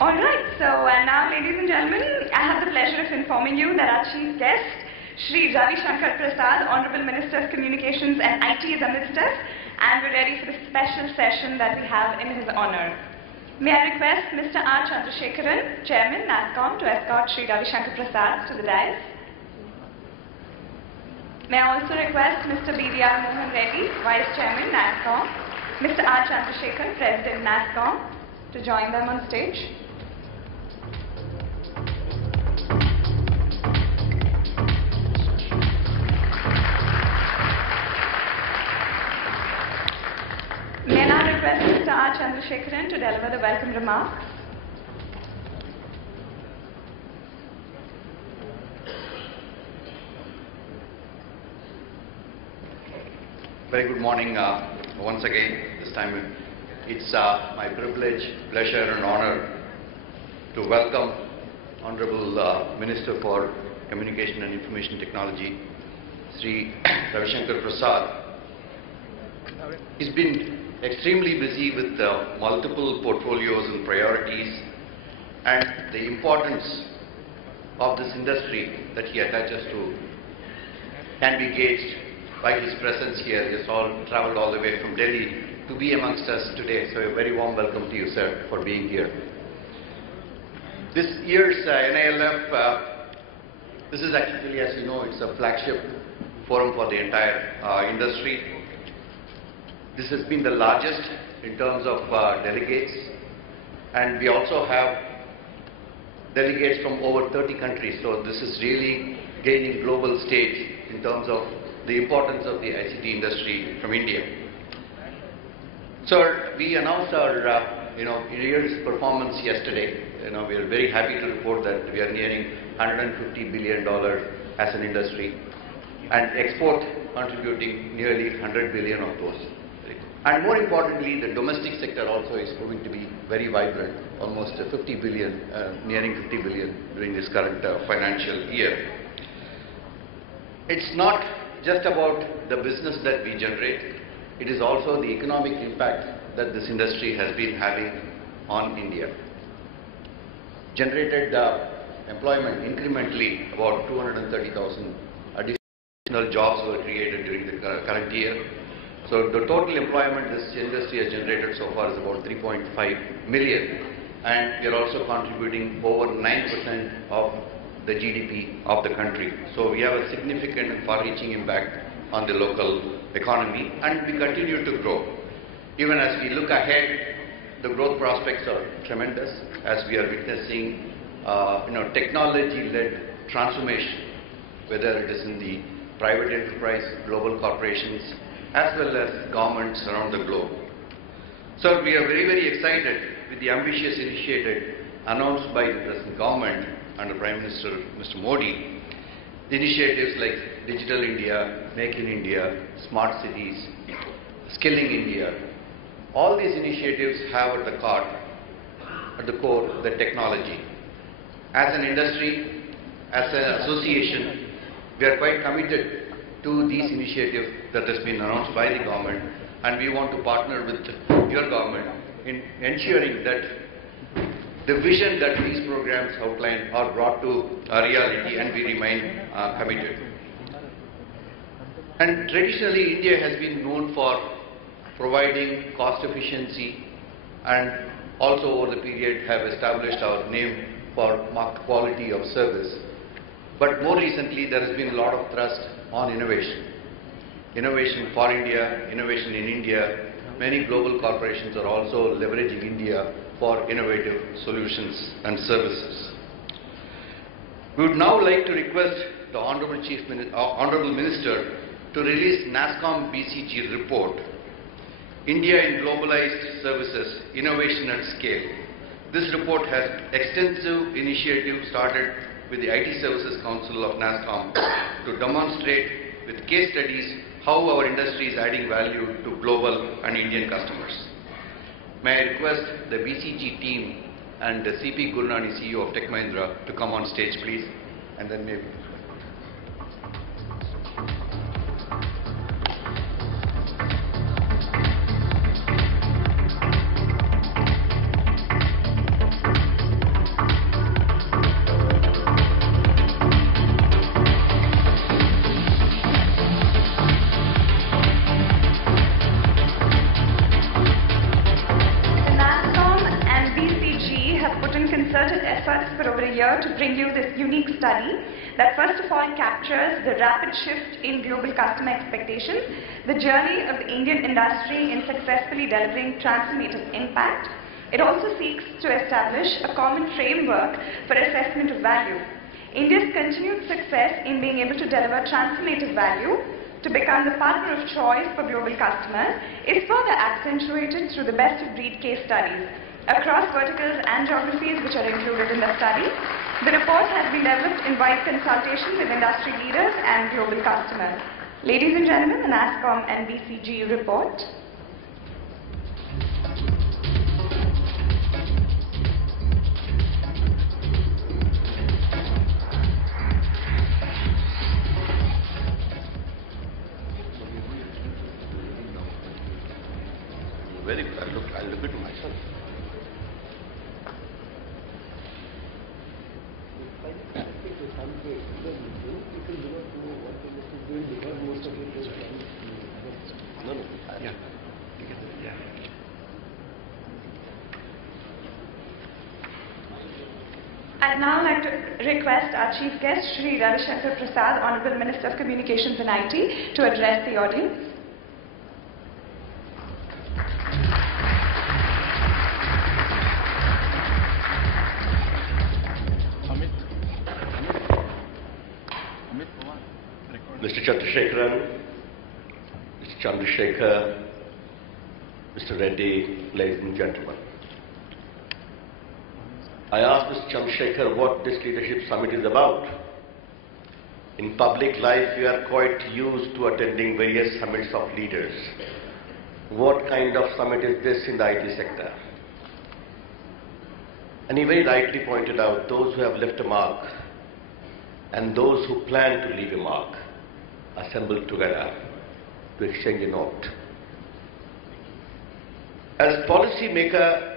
Alright, so now ladies and gentlemen, I have the pleasure of informing you that our chief guest, Shri Ravi Shankar Prasad, Honorable Minister of Communications and IT is amidst us, and we're ready for the special session that we have in his honor. May I request Mr. R. Chandrasekharan, Chairman, NASSCOM, to escort Shri Ravi Shankar Prasad to the dais. May I also request Mr. B.V.R. Mohan Reddy, Vice Chairman, NASSCOM, Mr. R. Chandrasekharan, President, NASSCOM, to join them on stage. May I now request Mr. R. Chandrasekharan to deliver the welcome remarks. Very good morning once again. This time it's my privilege, pleasure and honor to welcome Honorable Minister for Communication and Information Technology, Sri Ravi Shankar Prasad. He's been extremely busy with multiple portfolios and priorities, and the importance of this industry that he attaches to can be gauged by his presence here. He has traveled all the way from Delhi to be amongst us today. So a very warm welcome to you, sir, for being here. This year's NILF, this is actually, as you know, it's a flagship forum for the entire industry. This has been the largest in terms of delegates, and we also have delegates from over 30 countries. So this is really gaining global stage in terms of the importance of the ICT industry from India. So we announced our year's performance yesterday. We are very happy to report that we are nearing $150 billion as an industry, and export contributing nearly 100 billion of those. And more importantly, the domestic sector also is proving to be very vibrant, almost 50 billion, nearing 50 billion during this current financial year. It's not just about the business that we generate, it is also the economic impact that this industry has been having on India. Generated employment incrementally, about 230,000 additional jobs were created during the current year. So the total employment this industry has generated so far is about 3.5 million, and we are also contributing over 9% of the GDP of the country. So we have a significant and far-reaching impact on the local economy, and we continue to grow. Even as we look ahead, the growth prospects are tremendous as we are witnessing technology-led transformation, whether it is in the private enterprise, global corporations, as well as governments around the globe. So we are very, very excited with the ambitious initiative announced by the present government under Prime Minister Mr. Modi, the initiatives like Digital India, Make in India, Smart Cities, Skilling India. All these initiatives have at the core, the technology. As an industry, as an association, we are quite committed to these initiatives that has been announced by the government, and we want to partner with your government in ensuring that the vision that these programs outline are brought to a reality, and we remain committed. And traditionally, India has been known for providing cost efficiency, and also over the period have established our name for marked quality of service. But more recently, there has been a lot of thrust on innovation. Innovation for India, innovation in India. Many global corporations are also leveraging India for innovative solutions and services. We would now like to request the Honorable Minister to release NASSCOM BCG report, India in Globalized Services, Innovation at Scale. This report has extensive initiatives started with the IT Services Council of NASSCOM to demonstrate with case studies how our industry is adding value to global and Indian customers. May I request the BCG team and the CP Gurnani, CEO of Tech Mahindra, to come on stage, please, and then maybe. efforts for over a year to bring you this unique study that first of all captures the rapid shift in global customer expectations, the journey of the Indian industry in successfully delivering transformative impact. It also seeks to establish a common framework for assessment of value. India's continued success in being able to deliver transformative value to become the partner of choice for global customers is further accentuated through the best-of-breed case studies across verticals and geographies which are included in the study. The report has been developed in wide consultation with industry leaders and global customers. Ladies and gentlemen, the NASSCOM and BCG report. Very good. I'll look it to myself. No. Yeah. Yeah. I'd now like to request our chief guest, Shri Ravi Shankar Prasad, Honorable Minister of Communications and IT, to address the audience. Mr. Chandrasekhar, Mr. Reddy, ladies and gentlemen. I asked Mr. Chandrasekhar what this leadership summit is about. In public life, we are quite used to attending various summits of leaders. What kind of summit is this in the IT sector? And he very rightly pointed out those who have left a mark and those who plan to leave a mark assembled together to exchange a note. As policy maker,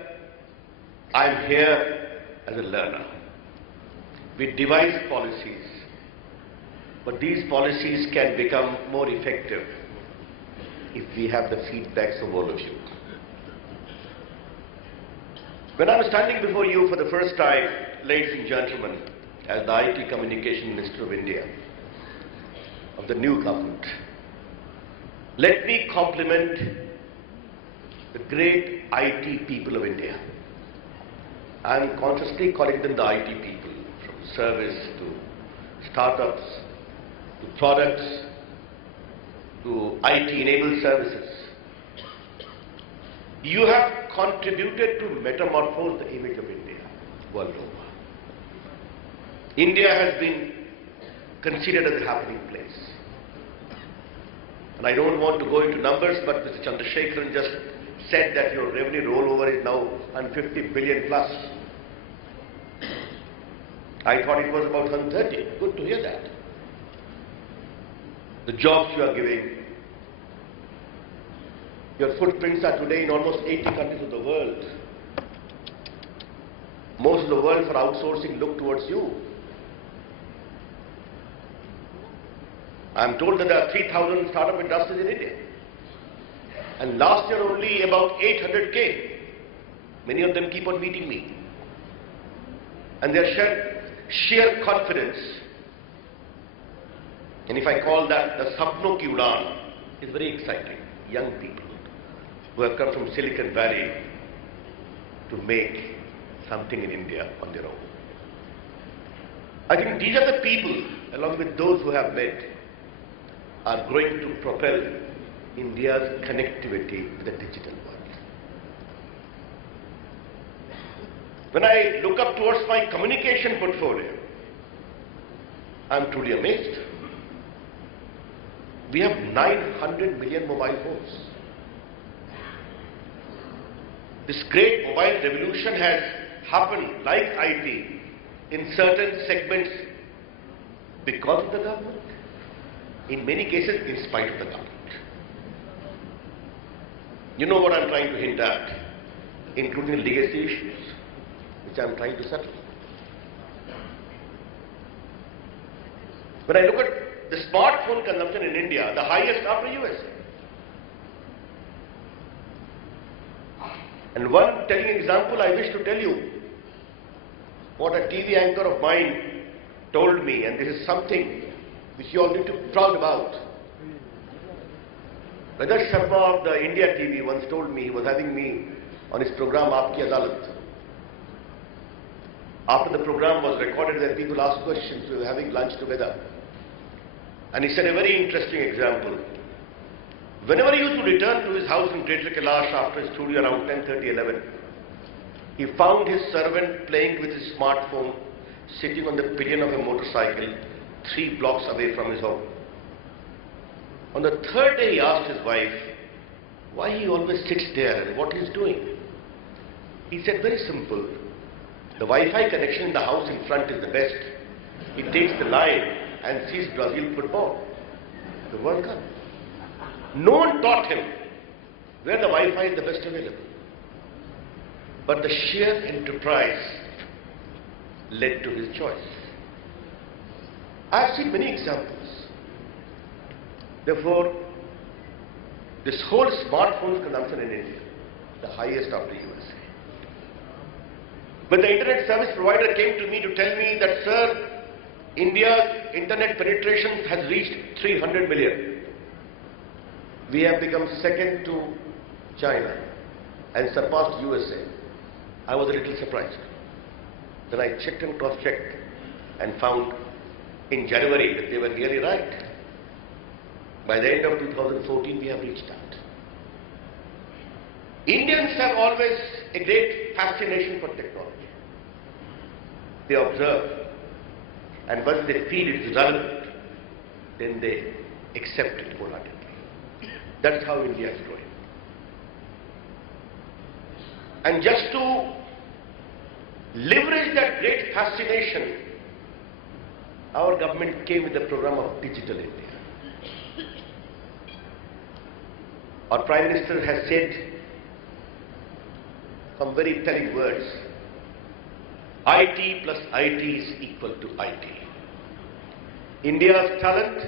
I am here as a learner. We devise policies, but these policies can become more effective if we have the feedbacks of all of you. When I was standing before you for the first time, ladies and gentlemen, as the IT Communication Minister of India, of the new government, let me compliment the great IT people of India. I am consciously calling them the IT people, from service to startups, to products, to IT-enabled services. You have contributed to metamorphose the image of India world over. India has been considered as a happening place. And I don't want to go into numbers, but Mr. Chandrasekharan just said that your revenue rollover is now 150 billion plus. I thought it was about 130. Good to hear that. The jobs you are giving, your footprints are today in almost 80 countries of the world. Most of the world for outsourcing look towards you. I am told that there are 3,000 startup industries in India. And last year only about 800 came. Many of them keep on meeting me. And their sheer confidence, and if I call that the Sapno Ki Udaan, is very exciting. Young people who have come from Silicon Valley to make something in India on their own. I think these are the people, along with those who have met, are going to propel India's connectivity with the digital world. When I look up towards my communication portfolio, I am truly amazed. We have 900 million mobile phones. This great mobile revolution has happened, like IT, in certain segments because of the government. In many cases, in spite of the government. You know what I'm trying to hint at, including legacy issues, which I'm trying to settle. When I look at the smartphone consumption in India, the highest after USA. And one telling example I wish to tell you. what a TV anchor of mine told me, and this is something which you all need to be proud about. Rajesh Sharma of the India TV once told me, he was having me on his program Aapki Adalat. After the program was recorded, where people asked questions, we were having lunch together. And he said a very interesting example. Whenever he used to return to his house in Greater Kailash after his studio around 10:30, 11, he found his servant playing with his smartphone, sitting on the pillion of a motorcycle 3 blocks away from his home. On the third day, he asked his wife why he always sits there and what he's doing. He said, very simple. The Wi-Fi connection in the house in front is the best. He takes the line and sees Brazil football, the World Cup. No one taught him where the Wi-Fi is the best available. But the sheer enterprise led to his choice. I have seen many examples. Therefore, this whole smartphone consumption in India, the highest after USA. When the internet service provider came to me to tell me that, sir, India's internet penetration has reached 300 million. We have become second to China and surpassed USA. I was a little surprised. Then I checked and cross-checked and found in January that they were nearly right. By the end of 2014, we have reached that. Indians have always a great fascination for technology. They observe, and once they feel it is relevant, then they accept it wholeheartedly. That's how India is growing. And just to leverage that great fascination, our government came with the program of Digital India. Our Prime Minister has said some very telling words. IT plus IT is equal to IT. India's talent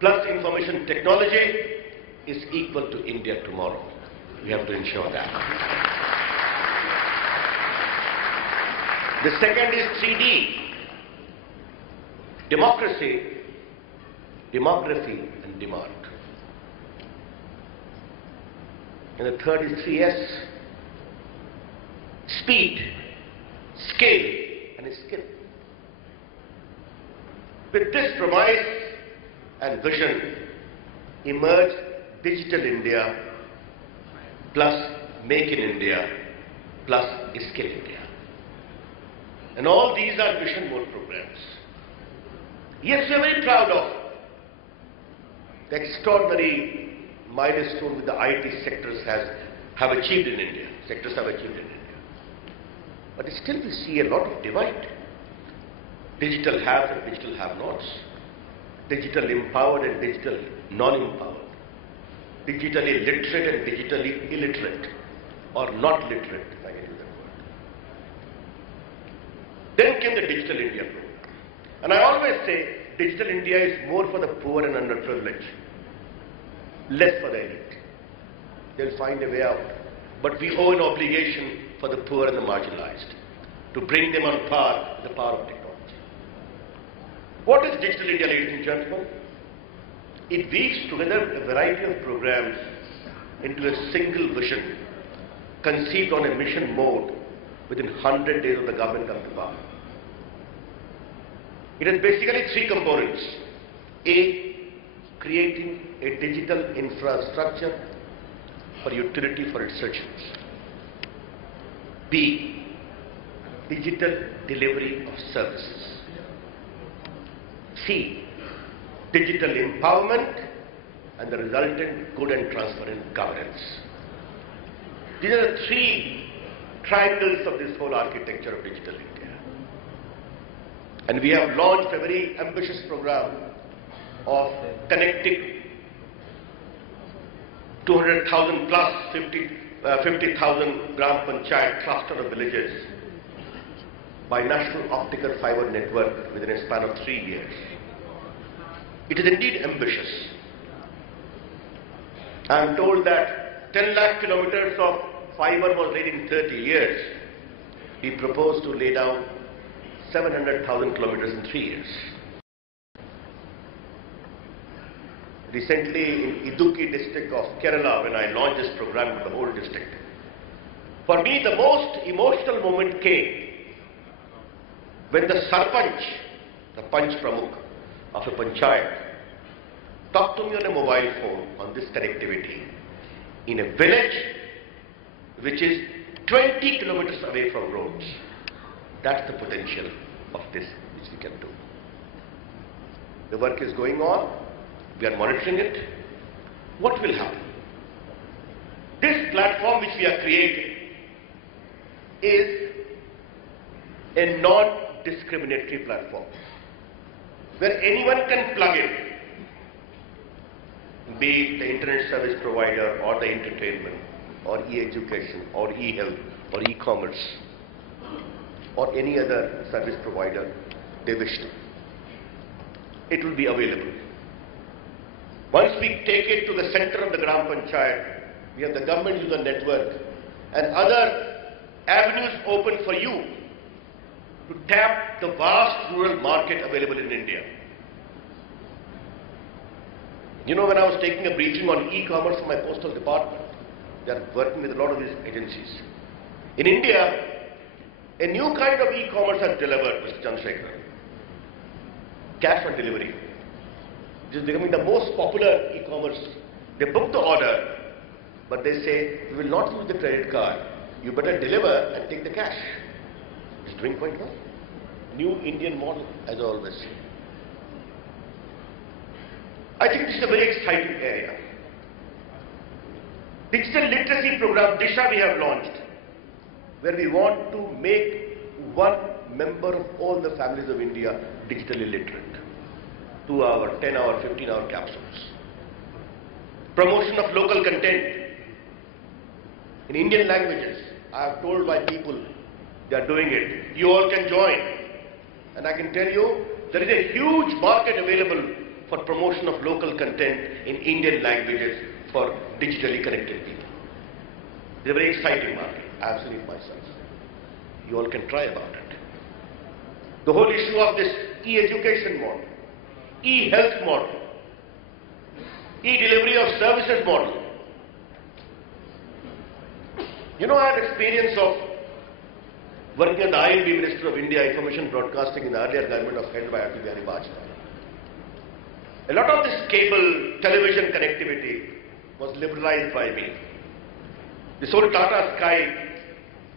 plus information technology is equal to India tomorrow. We have to ensure that. The second is 3D. Democracy, demography and demand. And the third is 3S. Speed, scale and skill. With this promise and vision, emerged Digital India plus Make in India plus Skill India. And all these are vision mode programs. Yes, we are very proud of the extraordinary milestone which the IT sectors have achieved in India. Sectors have achieved in India. But still we see a lot of divide. Digital haves and digital have-nots. Digital empowered and digital non-empowered. Digitally literate and digitally illiterate. Or not literate, if I can use that word. Then came the Digital India program. And I always say, Digital India is more for the poor and underprivileged. Less for the elite. They'll find a way out. But we owe an obligation for the poor and the marginalized, to bring them on par with the power of technology. What is Digital India, ladies and gentlemen? It weaves together a variety of programs into a single vision, conceived on a mission mode within 100 days of the government coming to power. It has basically 3 components. A, creating a digital infrastructure for utility for its citizens. B, digital delivery of services. C, digital empowerment and the resultant good and transparent governance. These are the 3 triangles of this whole architecture of Digital India. And we have launched a very ambitious program of connecting 200,000 plus 50,000 Gram Panchayat cluster of villages by National Optical Fiber Network within a span of 3 years. It is indeed ambitious. I am told that 10 lakh kilometers of fiber was laid in 30 years. we propose to lay down 700,000 kilometers in 3 years. Recently in Idukki district of Kerala, when I launched this program for the whole district, for me the most emotional moment came when the Sarpanch, the Panch Pramukh of a Panchayat, talked to me on a mobile phone on this connectivity in a village which is 20 kilometers away from roads. That's the potential of this which we can do. The work is going on. We are monitoring it. What will happen? This platform which we are creating is a non-discriminatory platform where anyone can plug in, be it the internet service provider or the entertainment or e-education or e-health or e-commerce or any other service provider they wish to. It will be available. Once we take it to the center of the Gram Panchayat, we have the government user network and other avenues open for you to tap the vast rural market available in India. You know, when I was taking a briefing on e-commerce from my postal department, they are working with a lot of these agencies. In India, a new kind of e-commerce has delivered, Mr. Chandrasekhar. Cash on delivery. It is becoming the most popular e-commerce. They book the order, but they say, we will not use the credit card. You better deliver and take the cash. It's doing quite well. New Indian model, as I always say. I think this is a very exciting area. Digital literacy program, Disha, we have launched, where we want to make 1 member of all the families of India digitally literate. 2-hour, 10-hour, 15-hour capsules. Promotion of local content in Indian languages. I have told my people they are doing it. You all can join. And I can tell you, there is a huge market available for promotion of local content in Indian languages for digitally connected people. It's a very exciting market. I have seen it myself. You all can try about it. The whole issue of this e-education model, e-health model, e-delivery of services model. You know, I had experience of working as the INB Minister of India, Information Broadcasting in the earlier government of head by Atal Bihari Vajpayee. A lot of this cable television connectivity was liberalized by me. This whole Tata Sky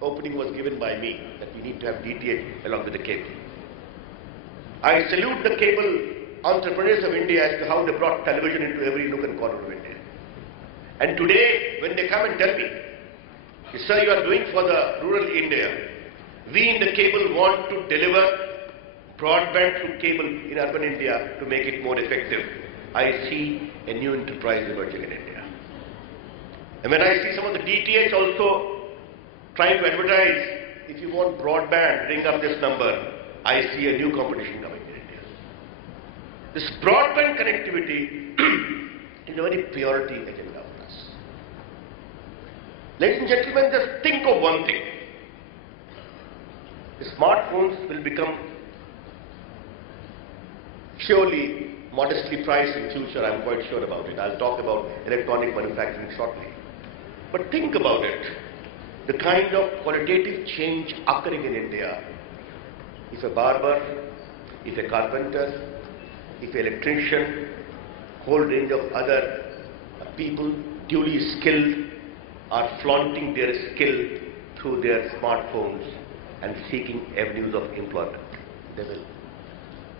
opening was given by me, that we need to have DTH along with the cable. I salute the cable entrepreneurs of India as to how they brought television into every nook and corner of India. And today, when they come and tell me, sir, you are doing for the rural India, we in the cable want to deliver broadband through cable in urban India to make it more effective. I see a new enterprise emerging in India. And when I see some of the DTH also trying to advertise, if you want broadband, ring up this number, I see a new competition coming in India. This broadband connectivity is a very priority agenda for us. Ladies and gentlemen, just think of one thing. The smartphones will become surely modestly priced in future. I'm quite sure about it. I'll talk about electronic manufacturing shortly. But think about it. The kind of qualitative change occurring in India. If a barber, if a carpenter, if an electrician, whole range of other people duly skilled are flaunting their skill through their smartphones and seeking avenues of employment. They will.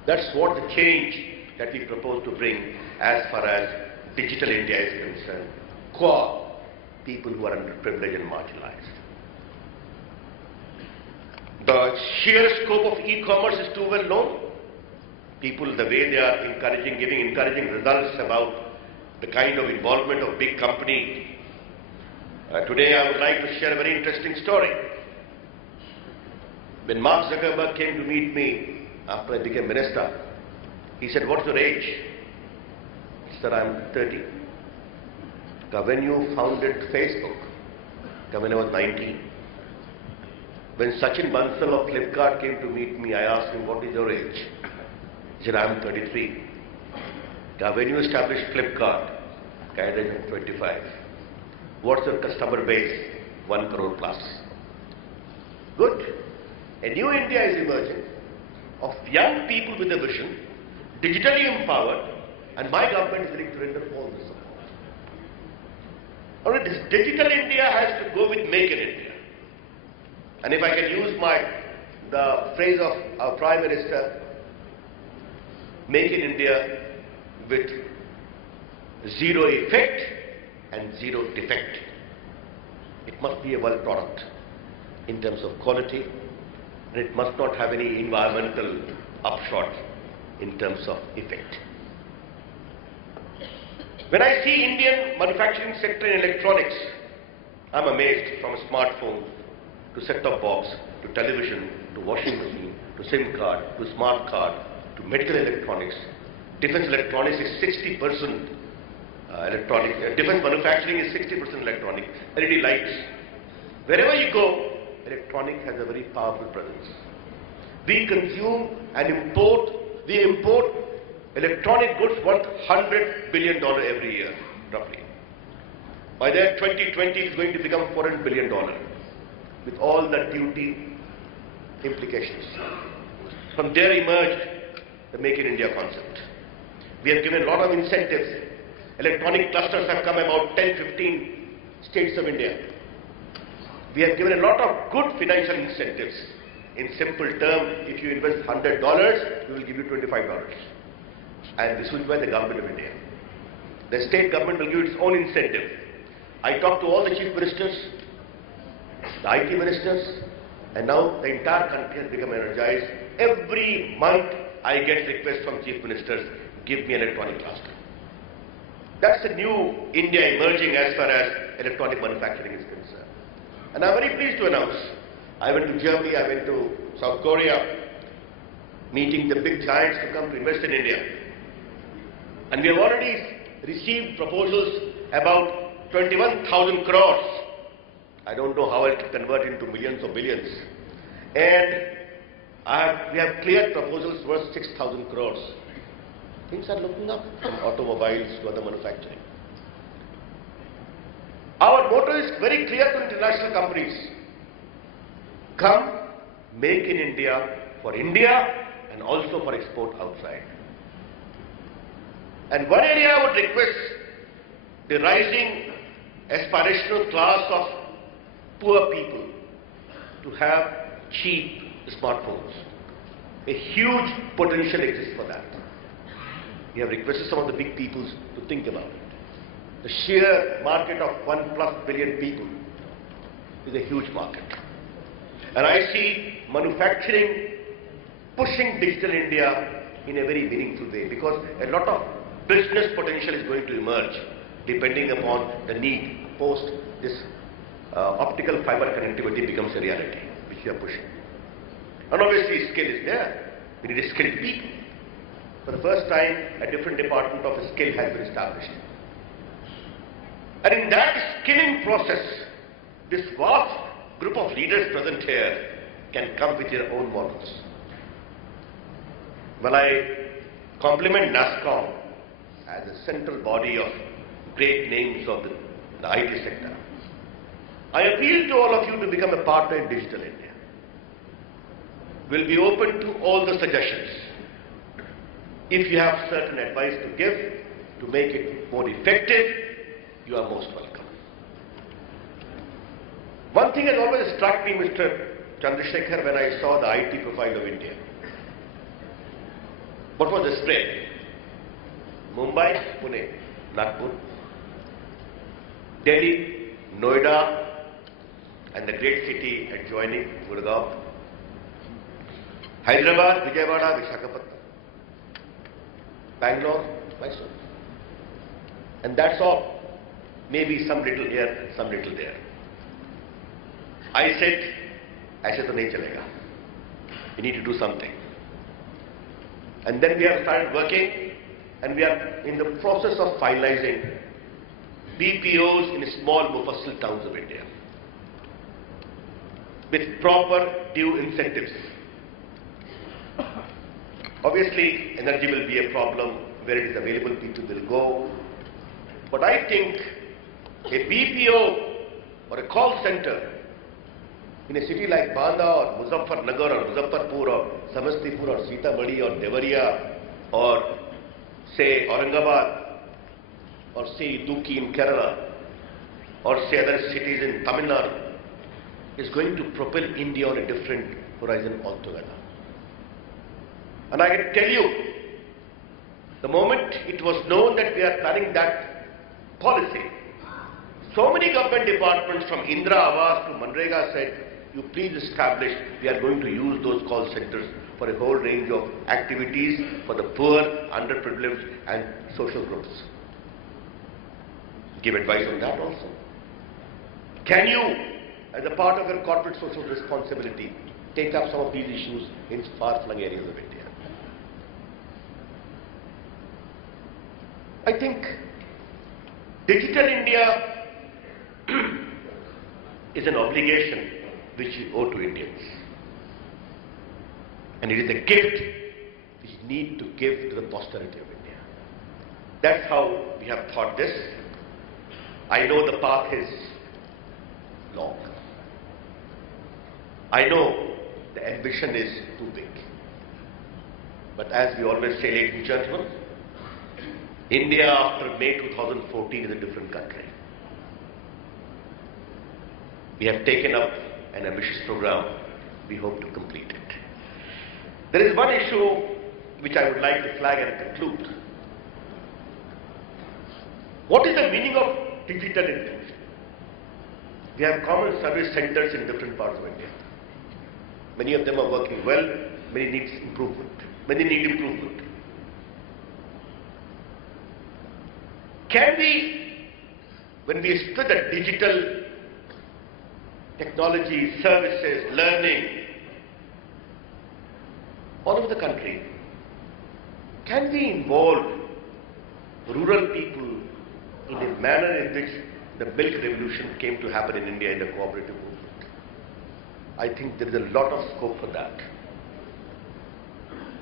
That's what the change that we propose to bring as far as digital India is concerned. Core people who are underprivileged and marginalized. The sheer scope of e-commerce is too well known. People, the way they are giving encouraging results about the kind of involvement of big companies. Today I would like to share a very interesting story. When Mark Zuckerberg came to meet me after I became minister, he said, "What's your age?" I said, "I'm 30. When you founded Facebook? When I was 19. When Sachin Bansal of Flipkart came to meet me, I asked him, what is your age? He said, I am 33. Now, when you established Flipkart, I was 25. What's your customer base? 1 crore plus. Good. A new India is emerging of young people with a vision, digitally empowered, and my government is willing to render all the support. Alright, this digital India has to go with Make in India. And if I can use the phrase of our Prime Minister, Make in India with zero effect and zero defect. It must be a well product in terms of quality, and it must not have any environmental upshot in terms of effect. When I see Indian manufacturing sector in electronics, I'm amazed, from a smartphone to set-top box, to television, to washing machine, to SIM card, to smart card, to medical electronics. Defense electronics is 60% electronic. Defense manufacturing is 60% electronic. LED lights. Wherever you go, electronic has a very powerful presence. We consume and import electronic goods worth $100 billion every year, roughly. By that 2020 it's going to become $400 billion with all the duty implications. From there emerged the Make in India concept. We have given a lot of incentives. Electronic clusters have come about 10-15 states of India. We have given a lot of good financial incentives. In simple terms, if you invest $100, we will give you $25. And this will be by the government of India. The state government will give its own incentive. I talked to all the chief ministers, the IT ministers, and now the entire country has become energized. Every month I get requests from chief ministers, give me an electronic cluster. That's the new India emerging as far as electronic manufacturing is concerned. And I'm very pleased to announce, I went to Germany, I went to South Korea, meeting the big giants to come to invest in India. And we have already received proposals about 21,000 crores. I don't know how it will convert into millions or billions. And we have cleared proposals worth 6,000 crores. Things are looking up, from automobiles to other manufacturing. Our motto is very clear to international companies. Come, make in India for India and also for export outside. And one area I would request the rising aspirational class of poor people to have cheap smartphones. A huge potential exists for that. We have requested some of the big peoples to think about it. The sheer market of 1+ billion people is a huge market. And I see manufacturing pushing digital India in a very meaningful way, because a lot of business potential is going to emerge depending upon the need post this optical fiber connectivity becomes a reality, which we are pushing. And obviously skill is there. We need skilled people. For the first time, a different department of skill has been established. And in that skilling process, this vast group of leaders present here can come with their own models. When I compliment NASSCOM as a central body of great names of the IT sector, I appeal to all of you to become a partner in Digital India. We'll be open to all the suggestions. If you have certain advice to give to make it more effective, you are most welcome. One thing has always struck me, Mr. Chandrasekhar, when I saw the IT profile of India. What was the spread? Mumbai, Pune, Nagpur, Delhi, Noida, and the great city adjoining, Gurgaon, Hyderabad, Vijayawada, Visakhapatnam, Bangalore, Mysore. And that's all. Maybe some little here and some little there. I said, aise to nahi chalega. We need to do something. And then we have started working, and we are in the process of finalizing BPOs in small mufassal towns of India. with proper due incentives. Obviously, energy will be a problem. Where it is available, people will go. But I think a BPO or a call center in a city like Banda or Muzaffarnagar or Muzaffarpur or Samastipur or Sitamarhi or Devariya or say Aurangabad or say Idukki in Kerala or say other cities in Tamil Nadu is going to propel India on a different horizon altogether. And I can tell you, the moment it was known that we are planning that policy, so many government departments from Indra Awas to Manrega said, you please establish, we are going to use those call centers for a whole range of activities for the poor, underprivileged and social groups. Give advice on that also. Can you, as a part of your corporate social responsibility, take up some of these issues in far-flung areas of India? I think Digital India is an obligation which we owe to Indians. And it is a gift which we need to give to the posterity of India. That's how we have thought this. I know the path is long. I know the ambition is too big. But as we always say, ladies and gentlemen, India after May 2014 is a different country. We have taken up an ambitious program. We hope to complete it. There is one issue which I would like to flag and conclude. What is the meaning of digital India? We have common service centers in different parts of India. Many of them are working well, many need improvement. Can we, when we split the digital technology, services, learning all over the country, can we involve rural people in a manner in which the milk revolution came to happen in India in the cooperative movement? I think there is a lot of scope for that.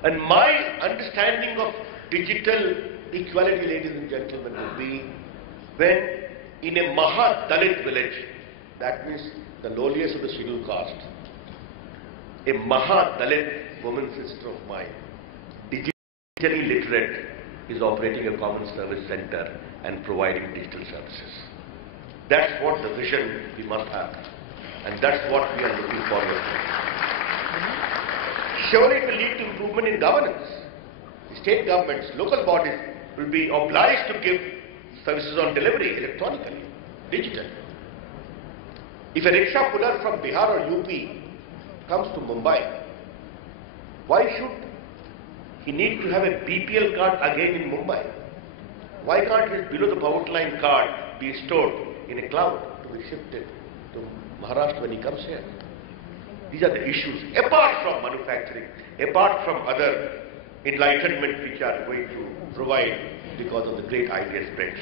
And my understanding of digital equality, ladies and gentlemen, would be when in a Maha-Dalit village, that means the lowliest of the scheduled caste, a Maha-Dalit woman sister of mine, digitally literate, is operating a common service center and providing digital services. That's what the vision we must have. And that's what we are looking forward to. Surely it will lead to improvement in governance. The state governments, local bodies will be obliged to give services on delivery electronically, digital. If a rickshaw puller from Bihar or UP comes to Mumbai, why should he need to have a BPL card again in Mumbai? Why can't his below the poverty line card be stored in a cloud to be shifted to Maharashtra when he comes here? These are the issues, apart from manufacturing, apart from other enlightenment which are going to provide because of the great idea spreads.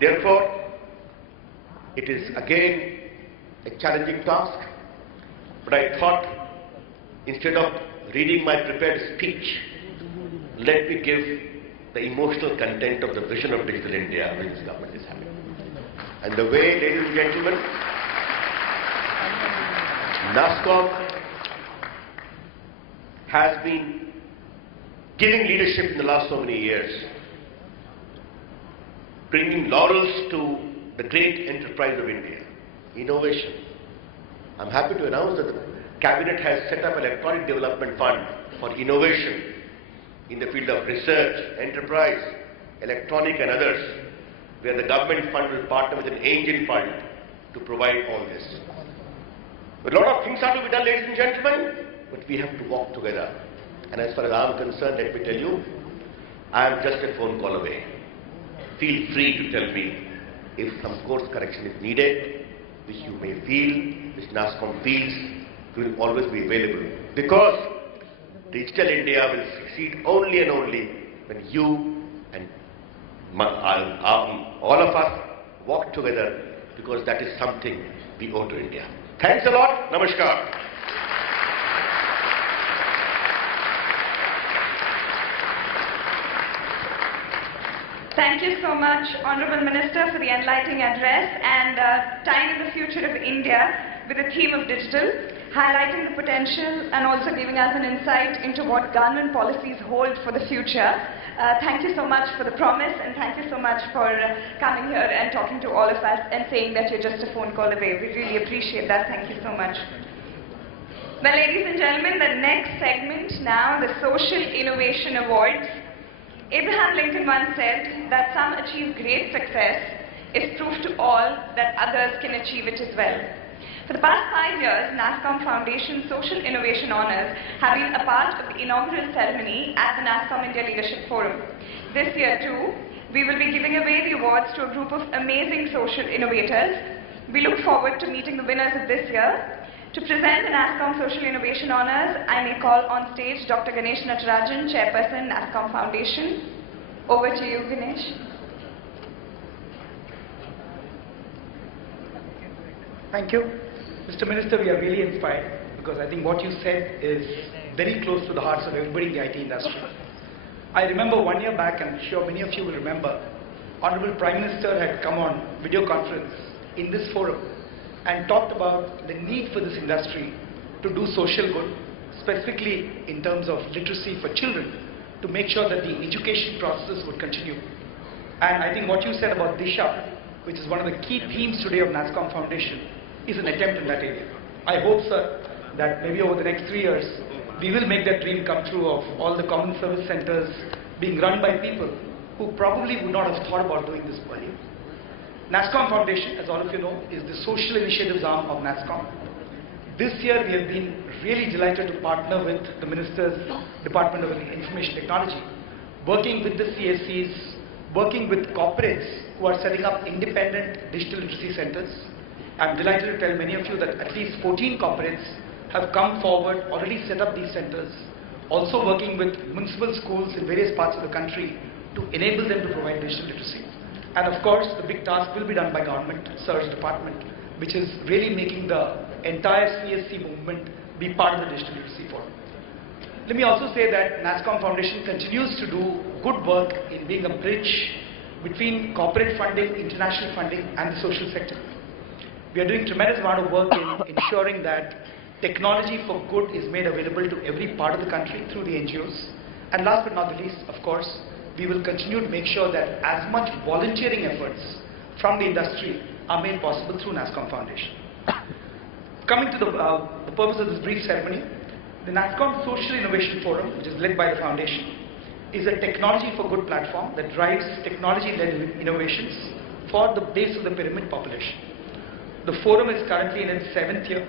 Therefore, it is again a challenging task, but I thought instead of reading my prepared speech, let me give the emotional content of the vision of Digital India which this government is having. And the way, ladies and gentlemen, NASSCOM has been giving leadership in the last so many years, bringing laurels to the great enterprise of India, innovation. I'm happy to announce that the Cabinet has set up an electronic development fund for innovation in the field of research, enterprise, electronic and others, where the government fund will partner with an engine fund to provide all this. But a lot of things are to be done, ladies and gentlemen, but we have to walk together. And as far as I am concerned, let me tell you, I am just a phone call away. Feel free to tell me if some course correction is needed, which you may feel, which NASSCOM feels, we will always be available. Because Digital India will succeed only and only when you and all of us walk together, because that is something we owe to India. Thanks a lot. Namaskar. Thank you so much, Honorable Minister, for the enlightening address and tying the future of India with the theme of digital, highlighting the potential and also giving us an insight into what government policies hold for the future. Thank you so much for the promise, and thank you so much for coming here and talking to all of us and saying that you're just a phone call away. We really appreciate that. Thank you so much. Well, ladies and gentlemen, the next segment now, the Social Innovation Awards. Abraham Lincoln once said that some achieve great success is proof to all that others can achieve it as well. For the past 5 years, NASSCOM Foundation Social Innovation Honours have been a part of the inaugural ceremony at the NASSCOM India Leadership Forum. This year too, we will be giving away the awards to a group of amazing social innovators. We look forward to meeting the winners of this year. To present the NASSCOM Social Innovation Honours, I may call on stage Dr. Ganesh Natarajan, Chairperson, NASSCOM Foundation. Over to you, Ganesh. Thank you. Mr. Minister, we are really inspired because I think what you said is very close to the hearts of everybody in the IT industry. I remember 1 year back, and I'm sure many of you will remember, Honorable Prime Minister had come on video conference in this forum and talked about the need for this industry to do social good, specifically in terms of literacy for children, to make sure that the education process would continue. And I think what you said about Disha, which is one of the key themes today of NASSCOM Foundation, is an attempt in that area. I hope, sir, that maybe over the next 3 years, we will make that dream come true of all the common service centers being run by people who probably would not have thought about doing this earlier. NASSCOM Foundation, as all of you know, is the social initiatives arm of NASSCOM. This year we have been really delighted to partner with the Minister's Department of Information Technology, working with the CSCs, working with corporates who are setting up independent digital literacy centers. I'm delighted to tell many of you that at least 14 corporates have come forward, already set up these centers, also working with municipal schools in various parts of the country to enable them to provide digital literacy. And of course, the big task will be done by government, Sir's department, which is really making the entire CSC movement be part of the Digital Literacy Forum. Let me also say that NASSCOM Foundation continues to do good work in being a bridge between corporate funding, international funding, and the social sector. We are doing tremendous amount of work in ensuring that technology for good is made available to every part of the country through the NGOs. And last but not the least, of course, we will continue to make sure that as much volunteering efforts from the industry are made possible through NASSCOM Foundation. Coming to the purpose of this brief ceremony, the NASSCOM Social Innovation Forum, which is led by the Foundation, is a technology for good platform that drives technology-led innovations for the base of the pyramid population. The forum is currently in its 7th year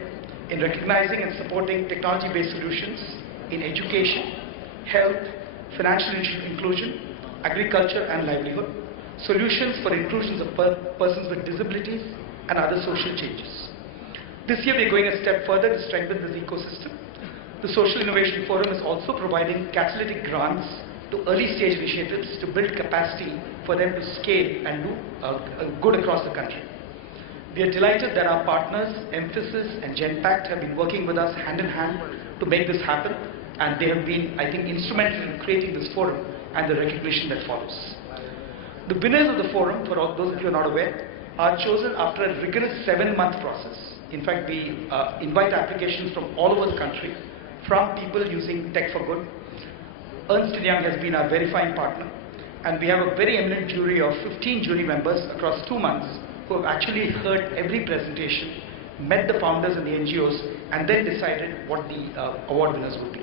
in recognizing and supporting technology-based solutions in education, health, financial inclusion, agriculture and livelihood, solutions for inclusions of persons with disabilities and other social changes. This year we are going a step further to strengthen this ecosystem. The Social Innovation Forum is also providing catalytic grants to early stage initiatives to build capacity for them to scale and do good across the country. We are delighted that our partners, Emphasis and Genpact, have been working with us hand in hand to make this happen, and they have been, I think, instrumental in creating this forum and the recognition that follows. The winners of the forum, for all those of you who are not aware, are chosen after a rigorous 7-month process. In fact, we invite applications from all over the country, from people using tech for good. Ernst & Young has been our verifying partner, and we have a very eminent jury of 15 jury members across 2 months who have actually heard every presentation, met the founders and the NGOs, and then decided what the award winners would be.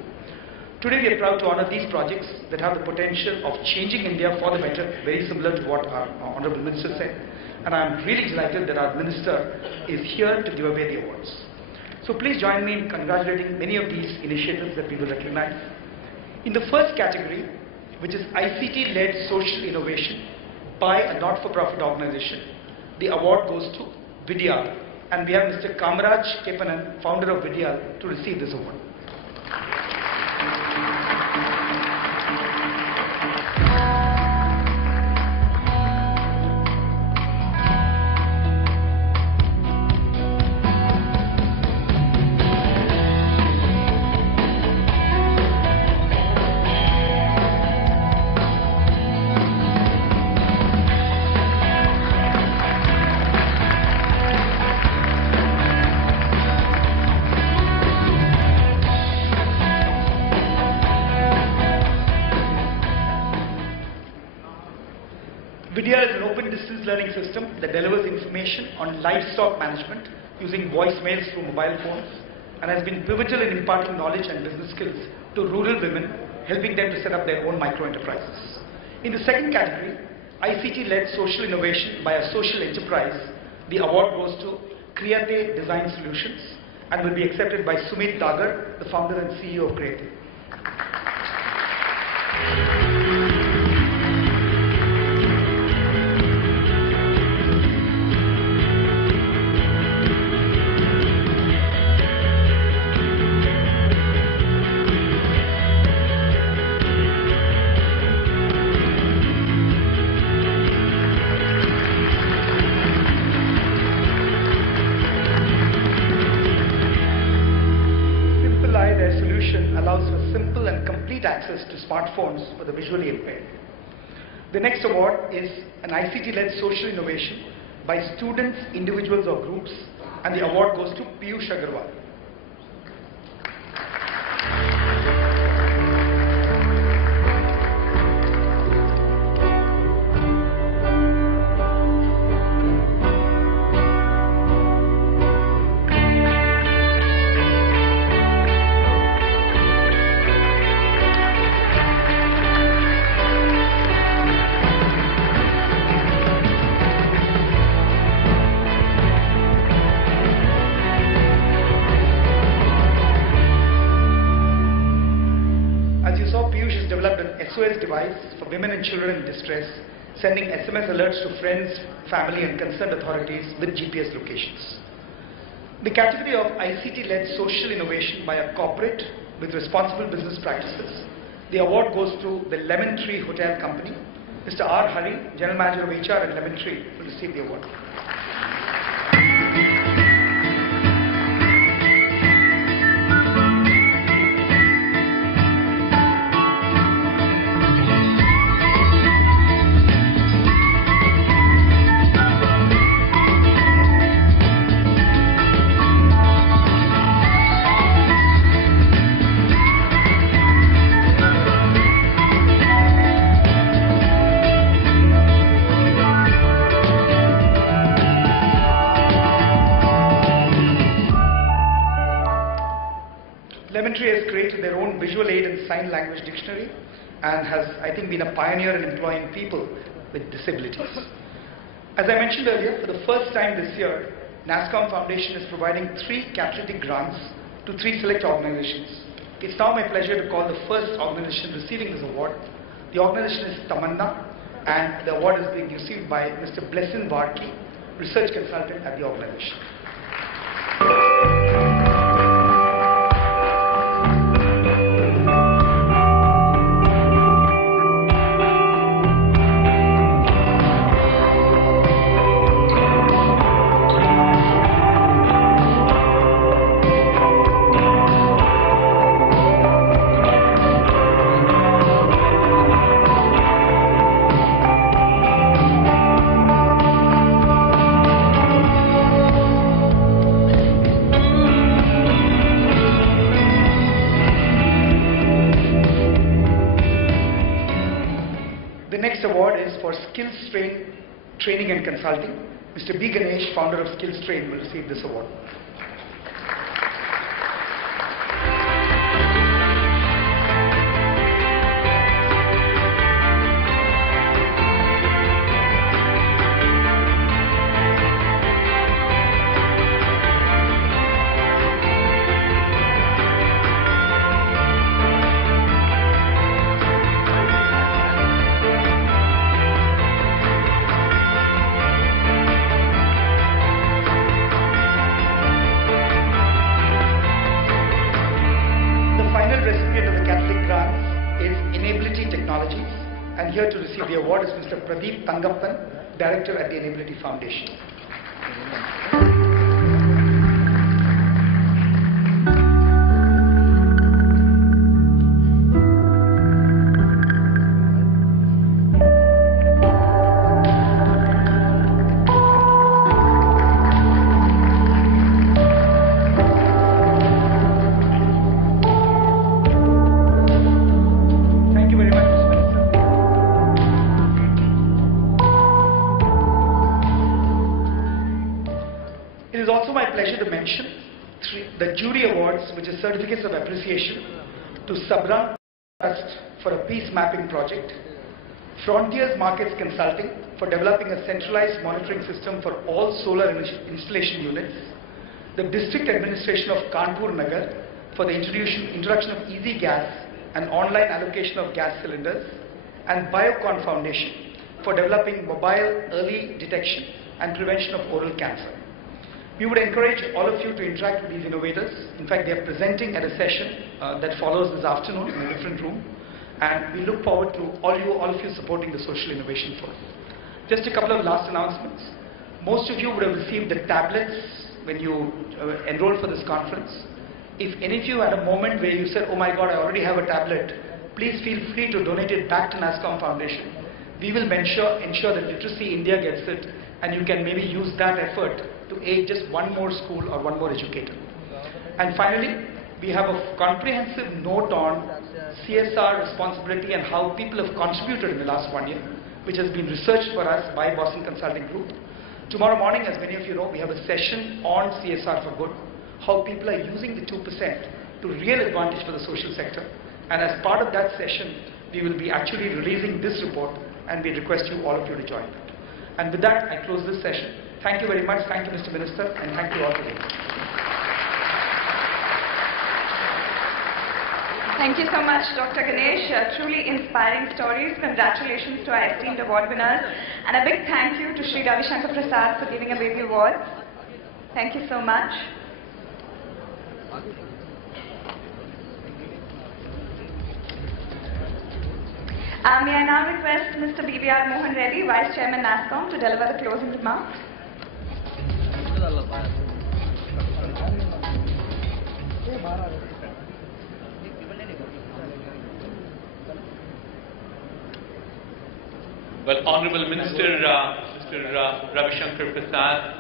Today we are proud to honor these projects that have the potential of changing India for the better, very similar to what our Honorable Minister said. And I am really delighted that our Minister is here to give away the awards. So please join me in congratulating many of these initiatives that we will recognize. In the first category, which is ICT-led social innovation by a not-for-profit organization, the award goes to Vidya. And we have Mr. Kamaraj Kepanan, founder of Vidya, to receive this award. Vidya is an open distance learning system that delivers information on livestock management using voicemails through mobile phones and has been pivotal in imparting knowledge and business skills to rural women, helping them to set up their own micro-enterprises. In the second category, ICT-led social innovation by a social enterprise, the award goes to Create Design Solutions and will be accepted by Sumit Dagar, the founder and CEO of Create. Their solution allows for simple and complete access to smartphones for the visually impaired. The next award is an ICT-led social innovation by students, individuals or groups, and the award goes to Piyush Agarwal. SOS device for women and children in distress, sending SMS alerts to friends, family and concerned authorities with GPS locations. The category of ICT-led social innovation by a corporate with responsible business practices, the award goes to the Lemon Tree Hotel Company. Mr. R. Hari, General Manager of HR at Lemon Tree, will receive the award. Lemon Tree has created their own visual aid and sign language dictionary and has, I think, been a pioneer in employing people with disabilities. As I mentioned earlier, for the first time this year, NASSCOM Foundation is providing 3 catalytic grants to 3 select organizations. It's now my pleasure to call the first organization receiving this award. The organization is Tamanna, and the award is being received by Mr. Blessin Varki, research consultant at the organization. Skills Training and Consulting. Mr. B. Ganesh, founder of Skills Train, will receive this award. And here to receive the award is Mr. Pradeep Tangappan, Director at the Enability Foundation. awards, which is certificates of appreciation, to Sabran Trust for a peace mapping project, Frontiers Markets Consulting for developing a centralized monitoring system for all solar installation units, the District Administration of Kanpur Nagar for the introduction of easy gas and online allocation of gas cylinders, and Biocon Foundation for developing mobile early detection and prevention of oral cancer. We would encourage all of you to interact with these innovators. In fact, they are presenting at a session that follows this afternoon in a different room, and we look forward to all of you supporting the Social Innovation Forum. Just a couple of last announcements. Most of you would have received the tablets when you enrolled for this conference. If any of you had a moment where you said, oh my God, I already have a tablet, please feel free to donate it back to NASSCOM Foundation. We will ensure that Literacy India gets it, and you can maybe use that effort to aid just one more school or one more educator. And finally, we have a comprehensive note on CSR responsibility and how people have contributed in the last 1 year, which has been researched for us by Boston Consulting Group. Tomorrow morning, as many of you know, we have a session on CSR for good, how people are using the 2% to real advantage for the social sector. And as part of that session, we will be actually releasing this report, and we request you, all of you, to join that. And with that, I close this session. Thank you very much. Thank you, Mr. Minister, and thank you all today. Thank you so much, Dr. Ganesh. Truly inspiring stories. Congratulations to our esteemed award winners. And a big thank you to Shri Ravi Shankar Prasad for giving away the awards. Thank you so much. May I now request Mr. B.V.R. Mohan Reddy, Vice Chairman NASSCOM, to deliver the closing remarks. Well, Honorable Minister, Mr. Ravi Shankar Prasad,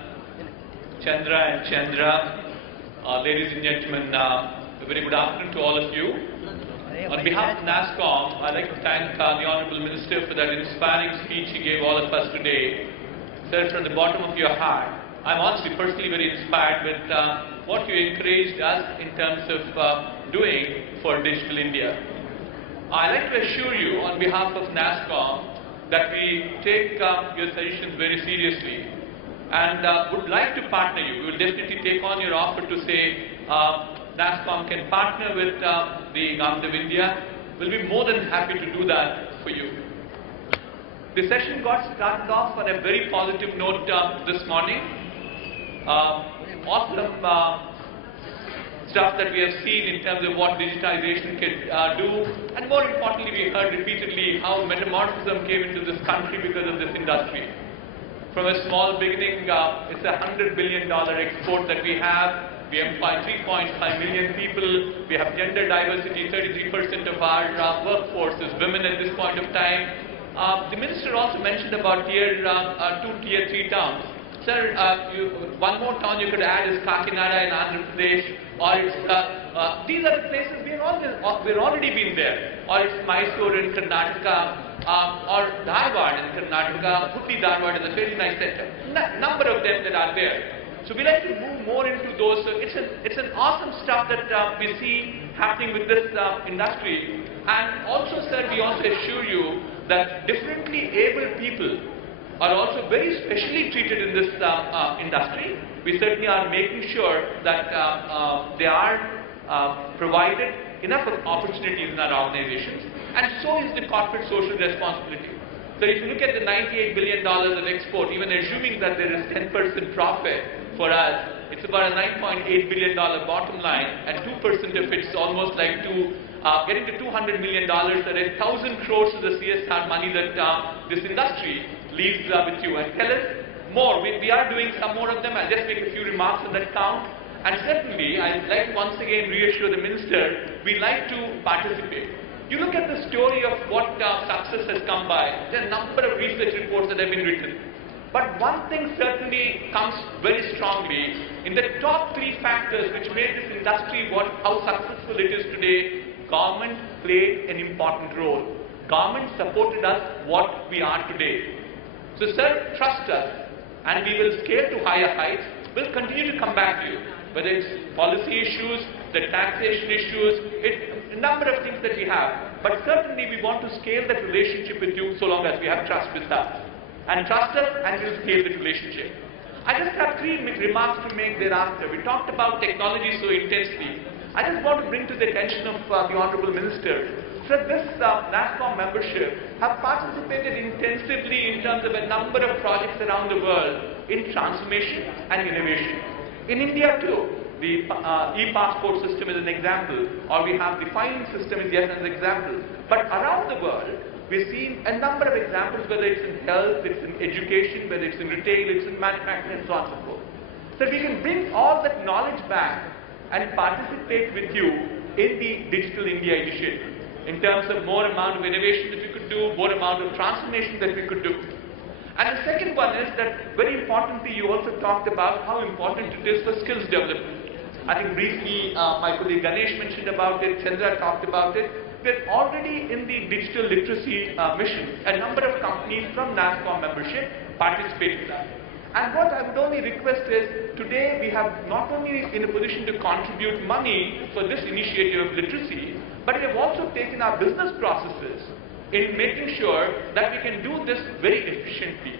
Chandra and Chandra, ladies and gentlemen, a very good afternoon to all of you. On behalf of NASSCOM, I'd like to thank the Honorable Minister for that inspiring speech he gave all of us today. Sir, from the bottom of your heart, I'm honestly personally very inspired with what you encouraged us in terms of doing for Digital India. I'd like to assure you on behalf of NASSCOM that we take your suggestions very seriously and would like to partner you. We will definitely take on your offer to say NASSCOM can partner with the Government of India. We'll be more than happy to do that for you. The session got started off on a very positive note this morning. Awesome stuff that we have seen in terms of what digitization can do, and more importantly, we heard repeatedly how metamorphism came into this country because of this industry. From a small beginning, it's a $100 billion export that we have. We employ 3.5 million people. We have gender diversity. 33% of our workforce is women at this point of time. The minister also mentioned about tier 2, tier 3 towns. Sir, one more town you could add is Kakinada in Andhra Pradesh, or it's, these are the places we've already been there, or it's Mysore in Karnataka, or Dharwad in Karnataka. Hutti Dharwad is a very nice center. Number of them that are there. So we like to move more into those. So it's an awesome stuff that we see happening with this industry. And also, sir, we also assure you that differently able people are also very specially treated in this industry. We certainly are making sure that they are provided enough of opportunities in our organizations. And so is the corporate social responsibility. So if you look at the $98 billion of export, even assuming that there is 10% profit for us, it's about a $9.8 billion bottom line, and 2% of it is almost like getting to $200 million. That is 1,000 crores of the CSR money that this industry leaves with you. And tell us more. We are doing some more of them. I'll just make a few remarks on that count. And certainly, I'd like once again reassure the minister, we'd like to participate. You look at the story of what success has come by. There are a number of research reports that have been written. But one thing certainly comes very strongly. In the top 3 factors which made this industry how successful it is today, government played an important role. Government supported us what we are today. So sir, trust us, and we will scale to higher heights. We'll continue to come back to you, whether it's policy issues, the taxation issues, a number of things that we have. But certainly we want to scale that relationship with you so long as we have trust with us. And trust us and we'll scale the relationship. I just have three remarks to make thereafter. We talked about technology so intensely. I just want to bring to the attention of the Honorable Minister that this NASSCOM membership have participated intensively in terms of a number of projects around the world in transformation and innovation. In India too, the e-passport system is an example, or we have the filing system is yet another example. But around the world, we've seen a number of examples, whether it's in health, it's in education, whether it's in retail, it's in manufacturing, and so on and so forth. So we can bring all that knowledge back and participate with you in the Digital India initiative in terms of more amount of innovation that we could do, more amount of transformation that we could do. And the second one is that very importantly, you also talked about how important it is for skills development. I think briefly my colleague Ganesh mentioned about it, Chandra talked about it. We're already in the digital literacy mission. A number of companies from NASSCOM membership participate in that. And what I would only request is, today we have not only in a position to contribute money for this initiative of literacy, but we have also taken our business processes in making sure that we can do this very efficiently.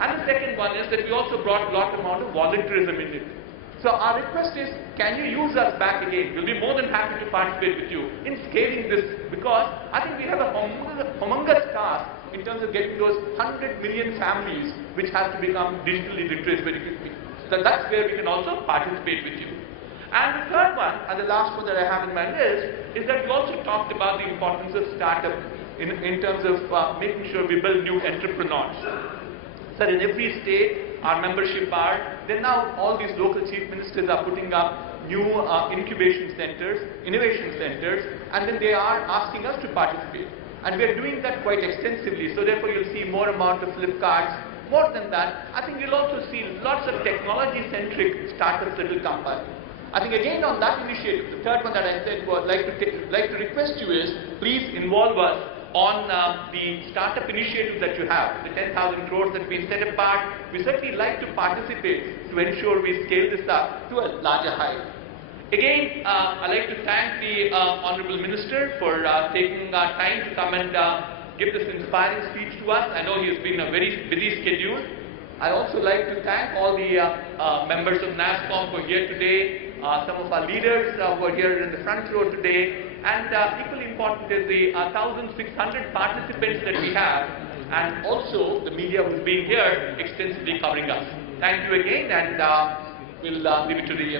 And the second one is that we also brought a lot amount of volunteerism in it. So our request is, can you use us back again? We'll be more than happy to participate with you in scaling this, because I think we have a humongous task in terms of getting those 100 million families which have to become digitally literate very quickly. So that's where we can also participate with you. And the third one, and the last one that I have in my list, is that we also talked about the importance of startup in terms of making sure we build new entrepreneurs. So in every state, our membership are, then now all these local chief ministers are putting up new incubation centers, innovation centers, and then they are asking us to participate. And we are doing that quite extensively, so therefore you'll see more amount of Flipkarts. More than that, I think you'll also see lots of technology-centric startups that will come by. I think again on that initiative, the third one that I said was like to request you is, please involve us on the startup initiative that you have, the 10,000 crores that we set apart. We certainly like to participate to ensure we scale this up to a larger height. Again, I'd like to thank the Honorable Minister for taking time to come and give this inspiring speech to us. I know he has been a very busy schedule. I'd also like to thank all the members of NASSCOM who are here today, some of our leaders who are here in the front row today, and equally important is the 1,600 participants that we have, and also the media who's been here extensively covering us. Thank you again, and we'll leave it to the